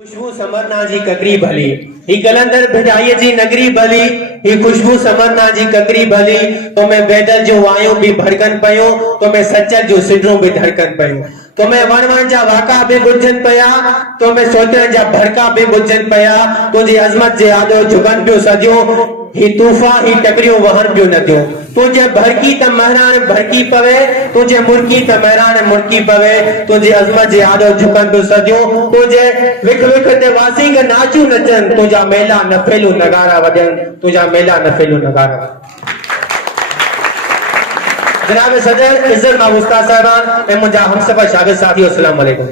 खुशबू समरना जी ककरी भली ही कलंदर भिजाईअ जी नगरी भली ही खुशबू समरना जी ककरी भली तो मैं बेदल जो वायूं भी भड़कन पयो तो मैं सचल जो सिडरूं भी धड़कन पयो तो मैं वण जा वाका भी बुझन पया तो मैं सोचण जा भड़का भी बुझन पया तुझी अजमत जे आदो झुकन पियो सदियो ही तूफा ही टकरियो वहन पियो नदियो तुझे भड़की त महरान भड़की पवे तुझे मुड़की त महरान मुड़की पवे तुझी अजमत जे आदो झुकन पियो सदियो तुझे विख विख ते वासी के नाचू नचन तुझा मेला नफेलू नगारा वजन तुझा मेला नफेलू नगारा जनाब सदर इज्जत माबूस्ताद साहबान ए मुझा हम सब शागिर्द साथियों अस्सलाम वालेकुम।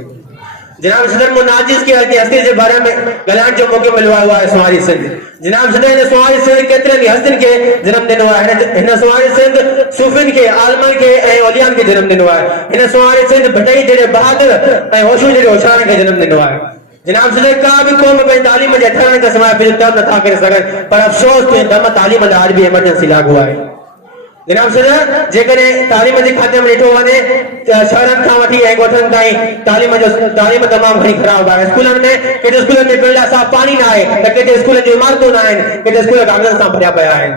जनाब सदर मुनाजिज की हस्ती के बारे में गलान जो मौके मिलवा हुआ है सुवारी सिंध जनाब सदर ने सुवारी सिंध केतरे भी हस्तिन के जन्मदिन हुआ है इन सुवारी सिंध सूफिन के आलमन के ए औलियान के जन्मदिन हुआ है इन सुवारी सिंध भटई जेड़े बहादुर ए होशू जेड़े होशियार के जन्मदिन हुआ है। जनाब सदर का भी कौम पे तालीम जे ठहरण का समय पे तब न था करे सकन पर अफसोस तो दम तालीम आज भी इमरजेंसी लागू है। जनाब सदर जेकरे तालीम जे खाते में ॾिठो वञे शहरन खां वठी ऐं ॻोठनि ताईं तालीम तमामु घणी ख़राब आहे। स्कूलनि में केतिरे स्कूलनि में पिणु साफ़ पानी न आहे त केतिरे स्कूलनि जूं इमारतूं न आहिनि केतिरे स्कूल कागज़नि सां भरिया पिया आहिनि।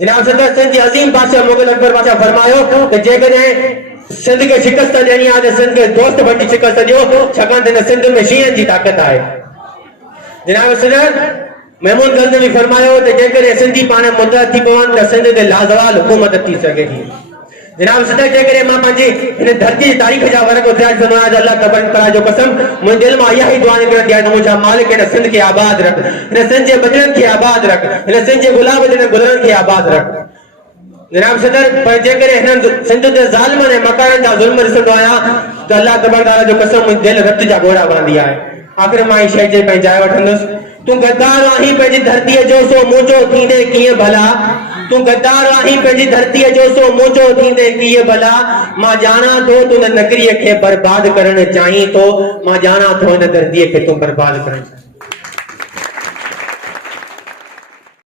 जनाब सदर सिंध जी अज़ीम बादशाह मुग़ल अकबर बादशाह फरमायो त जेकॾहिं सिंध के शिकस्त ॾियणी आहे त सिंध खे दोस्त बणिजी शिकस्त ॾियो छाकाणि त हिन सिंध में शींहनि जी ताक़त आहे। जनाब सदर महमूद गज़नवी फरमायो त जेकॾहिं सिंधी पाण मुतहद थी पवनि त सिंध ते लाज़वाल हुकूमत थी सघे थी। जनाब सदर जेकॾहिं मां पंहिंजी हिन धरती जी तारीख़ जा वर्क उथियार कंदो आहियां त अल्लाह तबारक तआला जो कसम मुंहिंजे दिलि मां इहा ई दुआ निकिरंदी आहे त मुंहिंजा मालिक हिन सिंध खे आबाद रख हिन सिंध जे बदिलनि खे आबाद रख हिन सिंध जे गुलाब जे गुलनि खे आबाद रख। जनाब सदर पर जेकॾहिं हिन सिंध ते ज़ालिमनि ऐं मकारनि जा ज़ुल्म ॾिसंदो आहियां त अल्लाह तबारक तआला जो कसम मुंहिंजे दिलि रत जा ॻोढ़ा वहंदी आहे। आख़िर मां ई शइ जे पंहिंजी जाइ वठंदुसि तू गद्दार आहीं पंहिंजी धरतीअ जो सो मुंहिंजो थींदे कीअं भला तू गद्दार आहीं पंहिंजी धरतीअ जो सो मुंहिंजो थींदे कीअं भला मां ॼाणां थो तू हिन नगरीअ खे बर्बाद करणु चाहीं थो मां ॼाणां थो हिन धरतीअ खे तू बर्बाद करणु